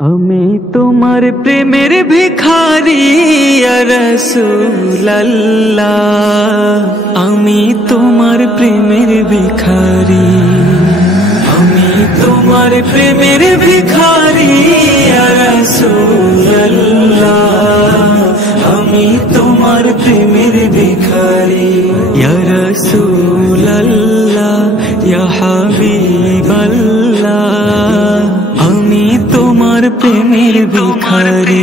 আমি তোমার প্রেমের ভিখারি ইয়া রাসূলুল্লাহ, আমি তোমার প্রেমের ভিখারি, আমি তোমার প্রেমের ভিখারি ইয়া রাসূলুল্লাহ, আমি তোমার প্রেমের ভিখারি ইয়া রাসূলুল্লাহ ইয়া হাবিবাল্লাহ, আমি তোমার প্রেমের ভিখারি।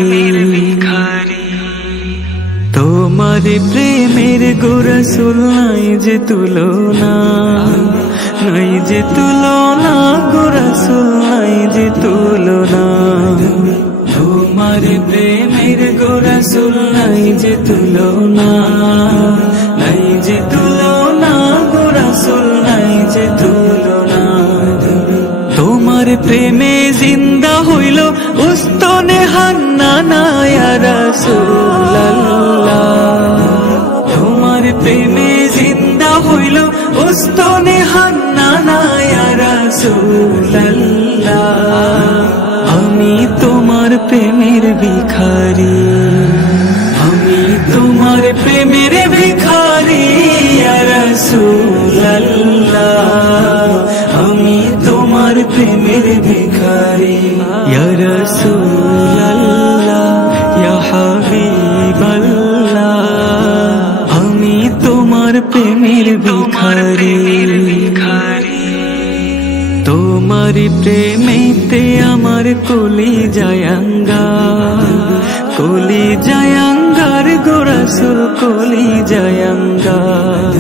তোমার প্রেমের গো রাসূল নাই যে তুলনা, নাই যে তুলনা গো রাসূল নাই যে তুলনা, তোমার প্রেমের গো রাসূল নাই যে তুলনা, নাই যে তুলনা গো রাসূল নাই যে তুলনা। তোমার প্রেমে জিন্দা হইল উস্তনে হান্নানা ইয়া রাসূলুল্লাহ, তোমার প্রেমে জিন্দা হইল উস্তনে হান্নানা ইয়া রাসূলুল্লাহ, আমি তোমার প্রেমের ভিখারি, আমি তোমার প্রেমের ভিখারি ইয়া রাসূলুল্লাহ, আমি তোমার প্রেমের ভিখারি ইয়া রাসূলুল্লাহ ইয়া হাবিবাল্লাহ, আমি তোমার প্রেমের ভিখারি। তোমার প্রেমেতে আমার কলি জায়াঙ্গার, কলি জায়াঙ্গার গো রাসূল কলি জায়াঙ্গার,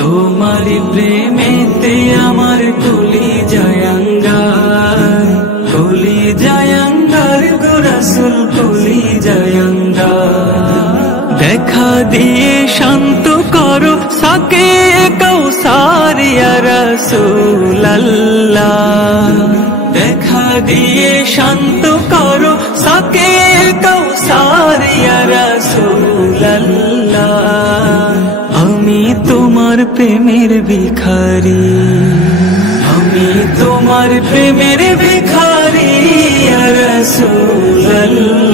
তোমার প্রেমেতে আমার কলি জায়াঙ্গার, কলি জায়াঙ্গার গো রাসূল কলি জায়াঙ্গার। দেখা দিয়ে শান্ত করো সাকে কাউসার ইয়া রাসূলুল্লাহ, দেখা দিয়ে শান্ত করো সাকে কাউসার ইয়া রাসূলুল্লাহ, আমি তোমার প্রেমের ভিখারি, আমি তোমার প্রেমের ভিখারি ইয়া রাসূলুল্লাহ,